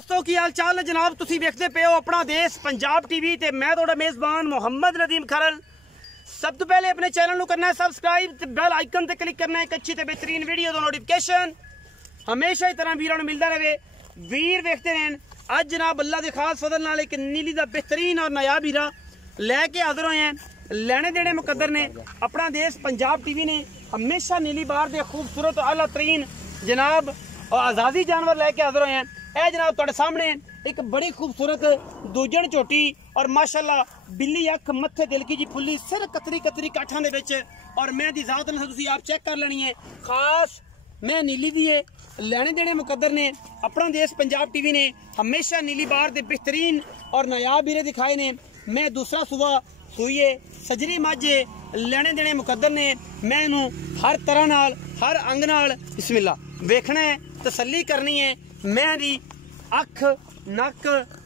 दोस्तों की हाल चाल है जनाब। तुसी देखते पे हो अपना देश पंजाब टीवी ते मैं थोड़ा मेजबान मोहम्मद नदीम खरल। सब तो पहले अपने चैनल को करना है सबसक्राइब ते बेल आइकन ते क्लिक करना है। एक अच्छी ते बेहतरीन वीडियो दा नोटिफिकेशन हमेशा ही तरह वीरों मिलता रहे। वीर देखते रहें। अज जनाब अल्लाह के खास फजल नाल एक नीली दा बेहतरीन और नायाब हीरा लैके हाजिर होए हैं। लेने देने मुकद्दर ने अपना देश पंजाब टीवी ने हमेशा नीली बार दे खूबसूरत और आला तरीन जनाब और आज़ादी जानवर लैके हाजिर होए हैं। ए जनाब तुहाडे सामने एक बड़ी खूबसूरत दूजन झोटी और माशाअल्लाह बिल्ली अख मत्थे दिल की जी फुल्ली सिर कतरी कतरी काठा दे विच और मैं दी जात ने तुसीं आप चेक कर लेनी है। खास मैं नीली दी है लेने देने मुकद्दर ने अपना देश पंजाब टीवी ने हमेशा नीली बार दे बेहतरीन और नायाब हीरे दिखाए ने। मैं दूसरा सुबह सुईए सजरी माझे लेने देने मुकद्दर ने मैं इनू हर तरह नाल हर अंग नाल बिस्मिल्लाह वेखना है, तसल्ली करनी है। मैं दी अख नक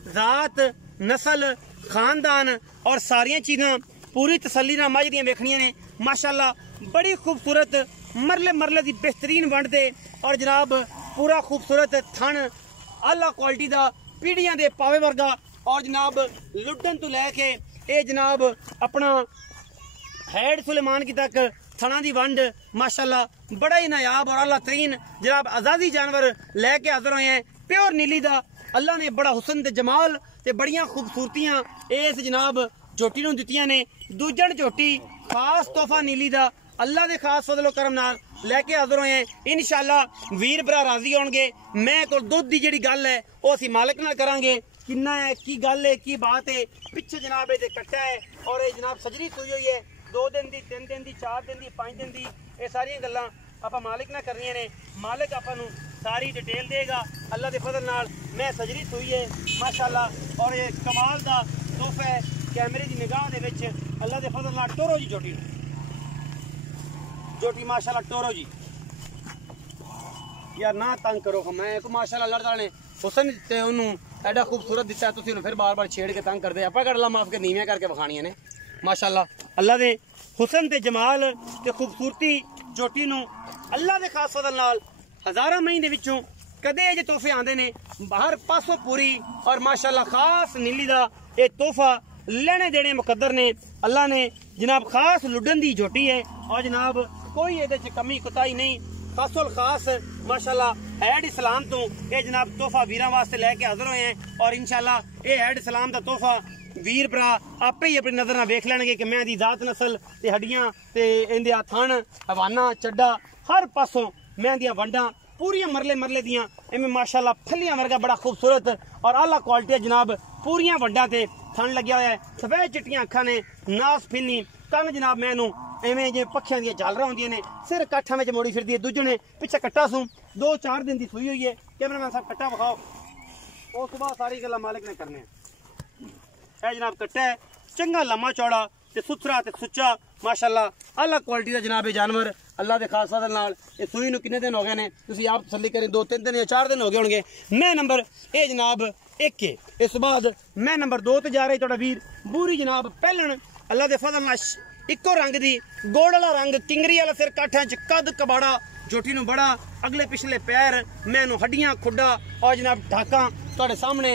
जात नस्ल खानदान और सारिया चीज़ां पूरी तसल्ली नाल माझ दियां वेखनियां ने। माशाअल्लाह बड़ी खूबसूरत मरले मरले दी बेहतरीन वंड दे और जनाब पूरा खूबसूरत थन आला क्वालिटी दा पीढ़ियां दे पावे वर्गा और जनाब लुडन तो लैके ये जनाब अपना हैड सुलेमान की तक थना दी वंड माशाअल्लाह बड़ा ही नायाब और अल्लाह तरीन जनाब आज़ादी जानवर लैके हाजिर होए हैं। प्योर नीली दा अल्लाह ने बड़ा हुसन ते जमाल ते बड़ियां खूबसूरतियां इस जनाब झोटी नूं दित्तियां ने। दूजन झोटी खास तोहफा नीली दा अल्लाह दे खास फजलो करम नाल लैके हाजिर होए हैं। इंशाअल्लाह वीर भरा राजी होणगे। मैं तो दुध दी जिहड़ी गल है वो असीं मालिक नाल करांगे किन्ना है की गल है की बात है। पिछे जनाब ये कट्टा है और ये जनाब सजरी सुई हुई है 2 दिन दी 3 दिन दी 4 दिन दी 5 दिन दी ये सारियां गल्लां आपां मालिक नाल करनियां ने। मालिक आपां नूं सारी डिटेल देगा अल्लाह दे फजल नाल। मैं सजरी सुई है माशाअल्लाह और ये कमाल दा तोहफा है कैमरे दी निगाह दे विच अल्लाह दे फजल नाल। टोरो जी झोटी झोटी माशाअल्लाह टोरो जी यार ना तंग करो। मैं को माशाअल्लाह अल्लाह ताला ने हुसन ते ओनू एडा खूबसूरत दिता तुसीं ओनू फिर बार बार छेड़ के तंग करदे। आपां कर अल्लाह माफ के नीवियां करके विखाणियां ने। माशाअल्लाह अल्लाह दे हुसन ते जमाल ते खूबसूरती झोटी नूं अल्लाह दे खास फजल नाल हज़ारां मई दे विचों कदे जे तोहफे आंदे ने बाहर पासों पूरी और माशाअल्लाह खास नीली दा ये तोहफा लेने देने मुकद्दर ने। अल्लाह ने जनाब खास लुडन दी झोटी है और जनाब कोई ये कमी कुताही नहीं। खासुल खास माशाअल्लाह हैड इस्लाम तो ये जनाब तोहफा वीरां वास्ते लैके हाजिर होए हैं और इंशाअल्लाह ये हैड इस्लाम दा तोहफा वीर भरा आपे ही अपनी नजर नाल वेख लैणगे कि मैं दी जात नस्ल ते हड्डियां ते इंदे थन हवाना चड्डा हर पासों मैं दियां वंडां पूरियां मरले मरले दियां इवें माशाअल्लाह फलियां वर्गा बड़ा खूबसूरत और आला क्वालिटी जनाब पूरियां वंडां ते थन लग्या होया है। सफेद चिट्टियां अखां ने नास फिन्नी कंग जनाब मैनू इवें जे पक्खियां दियां झालरां होंदियां ने सिर काठा में मोड़ी फिरदी है। दूजने पिछे कट्टा सूं 2-4 दिन की सुई हुई है। कैमरामैन साहब कट्टा विखाओ और सुबह सारी गल्लां मालिक ने करने। ए जनाब कट्टा है चंगा लम्मा चौड़ा ते सुथरा ते सुच्चा माशाअल्लाह आला क्वालिटी का जनाब जानवर अल्लाह के खास फजल नाल। ये सुई नूं कितने दिन हो गए ने तुसीं आप तसल्ली करें 2-3 दिन या 4 दिन हो गए होंगे। मैं नंबर ए जनाब 1 है। इस बाद मैं नंबर 2 ते जा रही थोड़ा वीर बूरी जनाब पहलन अल्लाह के फजल नाल इको रंग दी गोड़ वाला रंग किंगरी वाला सिर काठा च कद कबाड़ा झोटी नूं बड़ा अगले पिछले पैर मैनू हड्डियां खुड्डा और जनाब ढाका तुहाडे सामने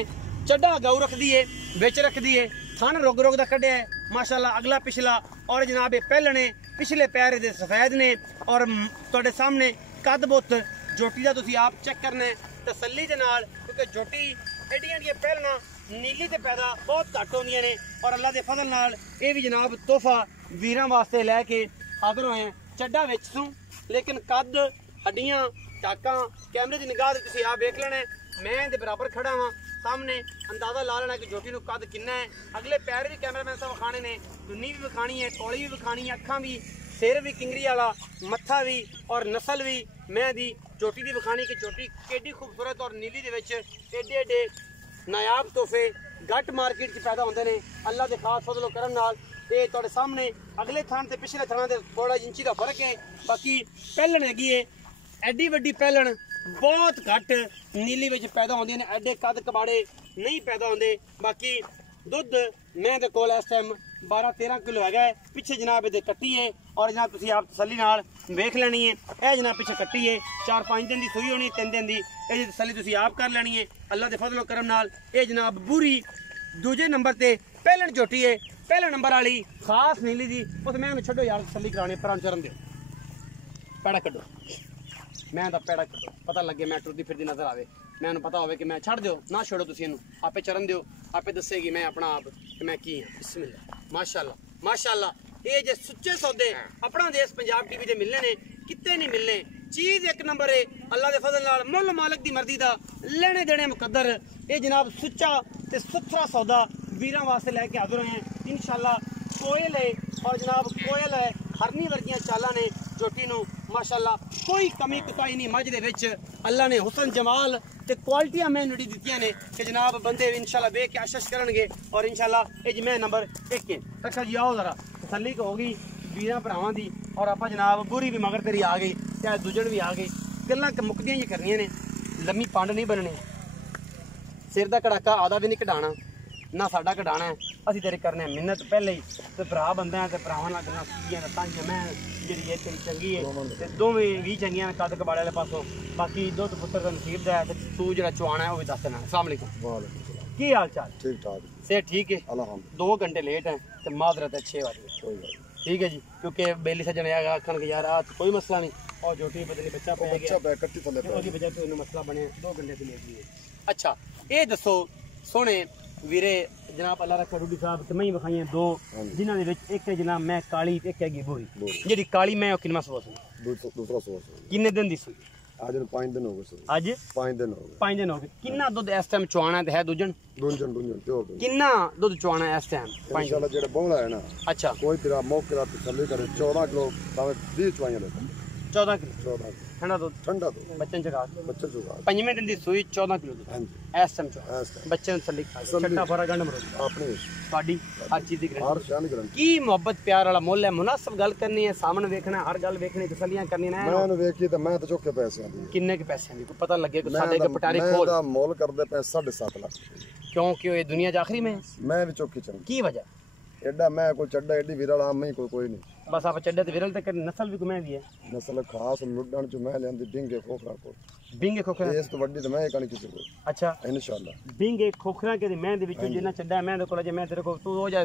चड्डा गऊ रख दी है बिच रख दी है थन रोग रोग दा कड्ढिया है माशाअल्लाह अगला पिछला और जनाब ये पहलने पिछले पैर दे सफेद ने और तुहाडे सामने कद बुत झोटी दा तुसीं आप चेक करना है तसल्ली दे नाल क्योंकि झोटी एडियां दी पहलना नीली ते पैदा बहुत घट होंदियां ने और अल्लाह दे फजल नाल ये भी जनाब तोहफा वीरां वास्ते लैके हाजिर होए हैं। चड्डा विच सूं लेकिन कद हड्डियां टाका कैमरे की निगाह से तुसीं आप वेख लेना। मैं दे बराबर खड़ा हाँ सामने अंदाजा ला लेना कि झोटी नूं कद किन्ना है। अगले पैर भी कैमरामैन साहब विखाने ने चुन्नी भी विखानी है तौली भी विखानी है अखां भी सिर भी किंगरी वाला मत्था भी और नस्ल भी मैं दी झोटी की विखानी कि झोटी केडी खूबसूरत और नीली दे विच एडे एडे नायाब तोहफे घट मार्केट च पैदा होंदे ने अल्लाह के खास फजलो करम नाल। ये तुहाडे सामने अगले थान ते पिछले थाना दे थोड़ा इंची का फर्क है। बाकी पहलन हैगी है एडी वड्डी पहलन बहुत घट नीली विच पैदा होंदियां ने एडे कद कबाड़े नहीं पैदा होंदे। बाकी दुध मैं दे कोल इस टाइम 12-13 किलो है। पिछे जनाब ये कट्टी है और जनाब तुसीं आप तसल्ली नाल वेख लेनी है। यह जनाब पिछे कट्टी है 4-5 दिन की सूई होनी 3 दिन की। ये तसल्ली तुसीं आप कर लेनी है अल्लाह के फजलो करम नाल। ये जनाब बुरी दूजे नंबर ते पहले झोटी है। पहले नंबर वाली खास नीली दी उस मैं छड्डो यार तसल्ली कराने पर चरण दो पैड़ा कड्डो मैं दा पैड़ा कड्डो पता लगे मैं टुरदी फिरदी नजर आवे मैं पता होवे कि मैं छड़ दो ना छोड़ो तुसीं इहनूं आपे चरण दियो आपे दसेगी मैं अपना आप कि मैं की हां। बिस्मिल्लाह माशाअल्लाह माशाअल्लाह। ये जे सुच्चे सौदे अपना देश पंजाब टीवी दे मिलने ने किते नहीं मिलने। चीज एक नंबर है अल्लाह दे फजल नाल मुल मालिक दी मर्जी दा लेने देने मुकद्दर। ये जनाब सुच्चा ते सुथरा सौदा वीरां वास्ते लेके हाजिर होए हैं इंशाअल्लाह। कोयल है और जनाब कोयल है हरनी वर्गियां चालां ने झोटी नूं माशाअल्लाह कोई कमी कुताई नहीं। मज दे विच अल्लाह ने हुसन जमाल ते क्वालिटियां मैं नड़ी दित्तियां ने कि जनाब बंदे इंशाअल्लाह वेख के आशीष करनगे और इंशाअल्लाह ये मैं नंबर 1 है। रखा जी आओ जरा तसल्ली होगी वीरां भरावां दी और आपां जनाब बुरी भी मगर तेरी आ गई चाहे दुजण भी आ गई गल्लां मुकदियां ही करनियां ने लम्मी पंड नहीं बननी सिर दा कड़ाका आधा भी नहीं कढाना ना साडा कढाना है। असीं तेरे करने मिन्नत पहले ही ते भरा बंदे हैं ते भरावां नाल गल्लां सुखियां तां मैं ਜਿਹੜੀ ਇਹ ਤੇਰੀ ਚੰਗੀ ਹੈ ਤੇ ਦੋਵੇਂ ਵੀ ਚੰਗੀਆਂ ਨੇ ਕੱਦ ਕਬਾੜੇ ਵਾਲੇ ਪਾਸੋਂ। ਬਾਕੀ ਦੁੱਧ ਪੁੱਤਰ ਦਾ ਨਸੀਬ ਦਾ ਤੇ ਤੂੰ ਜਿਹੜਾ ਚਵਾਣਾ ਹੈ ਉਹ ਵੀ ਦੱਸ ਦੇਣਾ। अस्सलाम वालेकुम। वालेकुम सलाम। ਕੀ ਹਾਲ ਚਾਲ? ठीक ठाक से ठीक है अल्हम्दुलिल्लाह। 2 घंटे लेट है तो माजरत है 6 बजे कोई बात ठीक है जी क्योंकि बेली सजन आएगा आखन के यार आज कोई मसला नहीं और झोटी बदली बच्चा पै नहीं। गया अच्छा कट्टी थले पे ਉਹਦੀ वजह ਤੋਂ ਇਹਨੂੰ ਮਸਲਾ ਬਣਿਆ 2 ਘੰਟੇ ਦੀ ਲੇਟ ਗਈ। ਅੱਛਾ ਇਹ ਦੱਸੋ ਸੋਹਣੇ ਵੀਰੇ ਜਨਾਬ ਅੱਲਾ ਰੱਖਾ ਰੂਡੀ ਸਾਹਿਬ ਤੇ ਮੈਂ ਹੀ ਵਿਖਾਈਆਂ 2 ਜਿਨ੍ਹਾਂ ਦੇ ਵਿੱਚ ਇੱਕ ਹੈ ਜਨਾਬ ਮੈਂ ਕਾਲੀ ਤੇ ਇੱਕ ਹੈਗੀ ਬੋਰੀ। ਜਿਹੜੀ ਕਾਲੀ ਮੈਂ ਉਹ ਕਿੰਨਾ ਸਵਾ ਸੀ दूसरा सोच ਕਿੰਨੇ ਦਿਨ ਦੀ ਸੀ? आज 5 दिन हो गए सर। ਅੱਜ 5 दिन हो गए 5 ਦਿਨ ਹੋ ਗਏ। ਕਿੰਨਾ ਦੁੱਧ ਇਸ ਟਾਈਮ ਚਵਾਣਾ ਤੇ ਹੈ ਦੂਜਣ दूंजन क्यों ਕਿੰਨਾ ਦੁੱਧ ਚਵਾਣਾ ਇਸ ਟਾਈਮ? 5 इंशाल्लाह जेड़ा बोला है ना अच्छा कोई तेरा मौके दा तसल्ली करे 14 किलो तावे 20 चवाइयां ले 14 किलो 14 ठंडा दुੱਧ ठंडा तो ਬੱਚਨ ਚਗਾ बच्चे चुका। ਪੰਜਵੇਂ ਦਿਨ ਦੀ ਸੂਈ 14 ਕਿਲੋ ਦੀ हां जी ਇਸ ਟਾਈਮ ਚਵਾ ऐसा ਬੱਚੇ ਨੂੰ ਥੱਲੇ ਛੱਟਾ ਫਰਾ ਗੰਢ ਮਰੋ अपनी ਤੁਹਾਡੀ ਹਰ ਚੀਜ਼ ਦੀ हर ਗਰੰਟੀ शान गारंटी ਕੀ ਮੁਹੱਬਤ ਪਿਆਰ ਵਾਲਾ ਮੁੱਲ ਹੈ। ਮੁਨਾਸਬ ਗੱਲ ਕਰਨੀ ਹੈ ਸਾਹਮਣੇ ਵੇਖਣਾ ਹਰ ਗੱਲ ਵੇਖਣੀ ਤਸੱਲੀਆਂ ਕਰਨੀਆਂ ਨੇ मैं वेखी तो मैं तो चुके पैसे आंदी ਕਿੰਨੇ ਕੇ ਪੈਸੇ ਦੀ ਕੋਈ ਪਤਾ ਲੱਗੇ ਕਿ ਸਾਡੇ मैं ਕੇ ਪਟਾਰੀ ਖੋਲ दा मोल करदे पे 7.5 लाख क्योंकि ये दुनिया च आखिरी में है। मैं भी चौकी चंगी की वजह एडा मैं कोई चड्डा एडी विरल आम ही कोई नहीं बस आप चड्डे ते विरल तक नस्ल भी घुमे भी है नस्ल खास लुडन जो मैं लेंदी डिंगे खोखरा को बिंगे खोखरा इस तो वड्डी तो मैं कहीं किसी को अच्छा इंशाल्लाह बिंगे खोखरा के मैं दे विचों जिन्ना चड्डा मैं दे कोल जे मैं तेरे को तू हो जा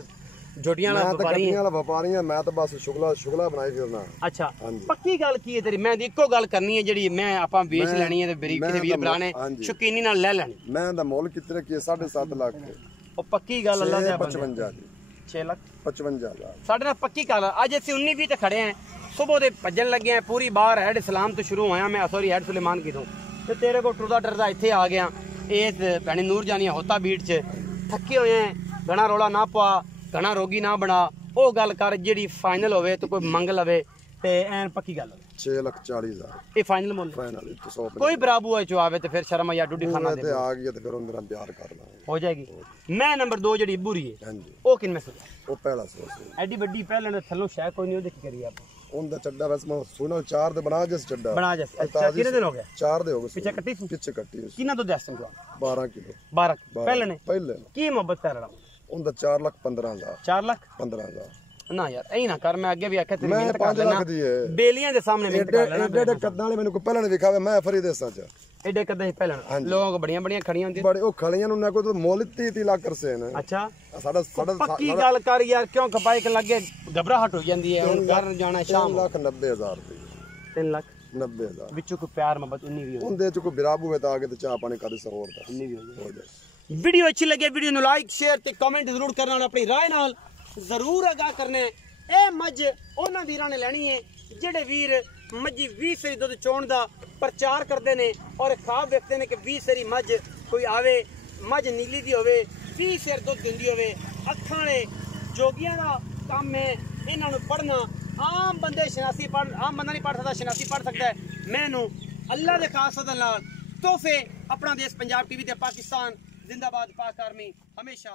जोटियां मैं वाला तो व्यापारी कटियां वाला व्यापारी है मैं तो बस शुगला बनाई फिरना। अच्छा हाँ जी। पक्की गल की है तेरी मैं इको गल करनी है जेडी मैं आपा बेच लेनी है ते बरीक मैं किते वीर तो भराने हाँ जी। शौकीनी नाल ले लेनी मैं दा मोल कितने की 7.5 लाख के ओ पक्की गल अल्लाह दे 55 दी 6 लाख 55 लाख साडे नाल पक्की गल अज ਅਸੀਂ 19 20 ਤੇ ਖੜੇ ਆਂ सुबह ਦੇ ਭੱਜਣ ਲੱਗੇ ਆਂ पूरी बाहर हेड इस्लाम तो शुरू होया मैं सॉरी हेड सुलेमान की तो ਤੇ तेरे को टुरदा डरदा ਇੱਥੇ आ गया इस भैनी नूर जानी होता बीट च थके होए हैं घना रोला ना पा घना रोगी ना बना ਉਹ ਗੱਲ ਕਰ ਜਿਹੜੀ ਫਾਈਨਲ ਹੋਵੇ ਤੇ ਕੋਈ ਮੰਗ ਲਵੇ ਤੇ ਐਨ ਪੱਕੀ ਗੱਲ ਹੋਵੇ 6,40,000 ਇਹ ਫਾਈਨਲ ਮੁੱਲ फाइनल 100 ਕੋਈ ਬਰਾਬੂ ਹੈ ਜੋ ਆਵੇ ਤੇ ਫਿਰ ਸ਼ਰਮ ਜਾਂ ਡੁੱਡੀ ਖਾਨਾ ਤੇ ਦੇ ਆ ਗਈ ਤੇ ਫਿਰ ਉਹਨਾਂ ਨਾਲ ਪਿਆਰ ਕਰ ਲਾਂਗੇ ਹੋ ਜਾਏਗੀ। ਮੈਂ ਨੰਬਰ 2 ਜਿਹੜੀ ਬੁਰੀ ਹੈ ਹਾਂਜੀ ਉਹ ਕਿੰਨੇ ਸੋ ਉਹ ਪਹਿਲਾ ਸੋਚ ਐਡੀ ਵੱਡੀ ਪਹਿਲਾਂ ਦੇ ਥੱਲੋਂ ਸ਼ੈ ਕੋਈ ਨਹੀਂ ਉਹਦੇ ਕੀ ਕਰੀਏ ਆਪਾਂ ਉਹਦਾ ਚੱਡਾ ਬਸ ਮੈਂ ਸੁਣੋ 4 ਦੇ ਬਣਾ ਜਿਸ ਚੱਡਾ ਬਣਾ ਜਸ ਅੱਛਾ ਕਿੰਨੇ ਦਿਨ ਹੋ ਗਏ 4 ਦੇ ਹੋ ਗਏ ਪਿੱਛੇ ਕੱਟੀ ਸੀ ਪਿੱਛੇ ਕੱਟੀ ਸੀ ਕਿੰਨਾ ਤੋਂ ਦੱਸ ਤੂੰ 12 ਕਿਲੋ 12 ਪਹਿਲੇ ਨੇ ਪਹਿਲੇ ਕੀ ਮੁਹੱਬਤ ਕਰ ਰਹਾ ਉਹਦਾ 4,15,000 4 ਲੱਖ 15,000 ਨਾ ਯਾਰ ਐਂ ਨਾ ਕਰ ਮੈਂ ਅੱਗੇ ਵੀ ਆਖਿਆ ਤੇਰੀ ਮੈਂ ਮਿਹਨਤ ਕਰ 5 ਲੈਣਾ ਲੱਖ ਦੀ ਹੈ ਬੇਲੀਆਂ ਦੇ ਸਾਹਮਣੇ ਮਿਹਨਤ ਕਰ ਲੈਣਾ ਐਡੇ ਕੱਦਾਂ ਵਾਲੇ ਮੈਨੂੰ ਕੋਈ ਪਹਿਲਾਂ ਨਹੀਂ ਵਿਖਾਵੇ ਮੈਂ ਫਰੀ ਦੇਸਾਂ ਚ ਐਡੇ ਕਦੇ ਪਹਿਲਾਂ ਲੋਕ ਬੜੀਆਂ ਬੜੀਆਂ ਖੜੀਆਂ ਹੁੰਦੀਆਂ ਬੜੇ ਉਹ ਖਲੀਆਂ ਨੂੰ ਨਾ ਕੋਈ ਮੁੱਲ 30 ਲੱਖ ਰਸੇ ਨੇ ਅੱਛਾ ਸਾਡਾ ਪੱਕੀ ਗੱਲ ਕਰ ਯਾਰ ਕਿਉਂ ਖਪਾਈ ਕਿ ਲੱਗੇ ਘਬਰਾਹਟ ਹੋ ਜਾਂਦੀ ਹੈ ਹੁਣ ਘਰ ਜਾਣਾ ਸ਼ਾਮ 3,90,000 ਰੁਪਏ 3 ਲੱਖ 90,000 ਵਿੱਚੋਂ ਕੋਈ ਪਿਆਰ ਮੁਹੱਬਤ ਉਨੀ ਵੀ ਹੋ ਉਹਦੇ ਚ ਕੋਈ ਬਿਰਾਬੂ ਹੈ ਤਾਂ ਆ ਕੇ ਤੇ ਚਾਹ ਪਾਣੀ ਕਦੇ ਸਰੋਰ ਦਾ ਉਨੀ ਵੀ ਹੋ ਜਾਏ। ਵੀਡੀਓ ਅੱਛੀ ਲੱਗੇ ਵੀਡੀਓ ਨੂੰ ਲਾਈਕ ਸ਼ੇਅਰ ਤੇ ਕਮੈਂਟ ਜ਼ਰੂਰ ਕਰਨਾ ਔਰ ਆਪਣੀ ਰਾਏ ਨਾਲ ਜ਼ਰੂਰ ਆਗਾਹ ਕਰਨਾ। ਇਹ ਮੱਝ ਉਹਨਾਂ ਵੀਰਾਂ ਨੇ ਲੈਣੀ ਹੈ ਜਿਹੜੇ ਵੀਰ ਮੱਝੀ 20 ਸਰੀ ਦੁੱਧ ਚੋਣ ਦਾ ਪ੍ਰਚਾਰ ਕਰਦੇ ਨੇ ਔਰ ਖਾਬ ਵੇਖਦੇ ਨੇ ਕਿ 20 ਸਰੀ ਮੱਝ ਕੋਈ ਆਵੇ ਮੱਝ ਨੀਲੀ ਦੀ ਹੋਵੇ 20 ਸਿਰ ਦੁੱਧ ਦਿੰਦੀ ਹੋਵੇ ਅੱਖਾਂ ਵਾਲੇ ਜੋਗੀਆਂ ਦਾ ਕੰਮ ਹੈ ਇਹਨਾਂ ਨੂੰ ਪੜ੍ਹਨਾ। ਆਮ ਬੰਦੇ ਸ਼ਨਾਸੀ ਆਮ ਬੰਦਾ ਨਹੀਂ ਪੜ੍ਹ ਸਕਦਾ ਸ਼ਨਾਸੀ ਪੜ੍ਹ ਸਕਦਾ ਹੈ। ਮੈਨੂੰ ਅੱਲਾ ਦੇ ਖਾਸ ਫਜ਼ਲ ਨਾਲ ਤੋਹਫੇ अपना देश पंजाब टीवी ते पाकिस्तान जिंदाबाद पाक आर्मी हमेशा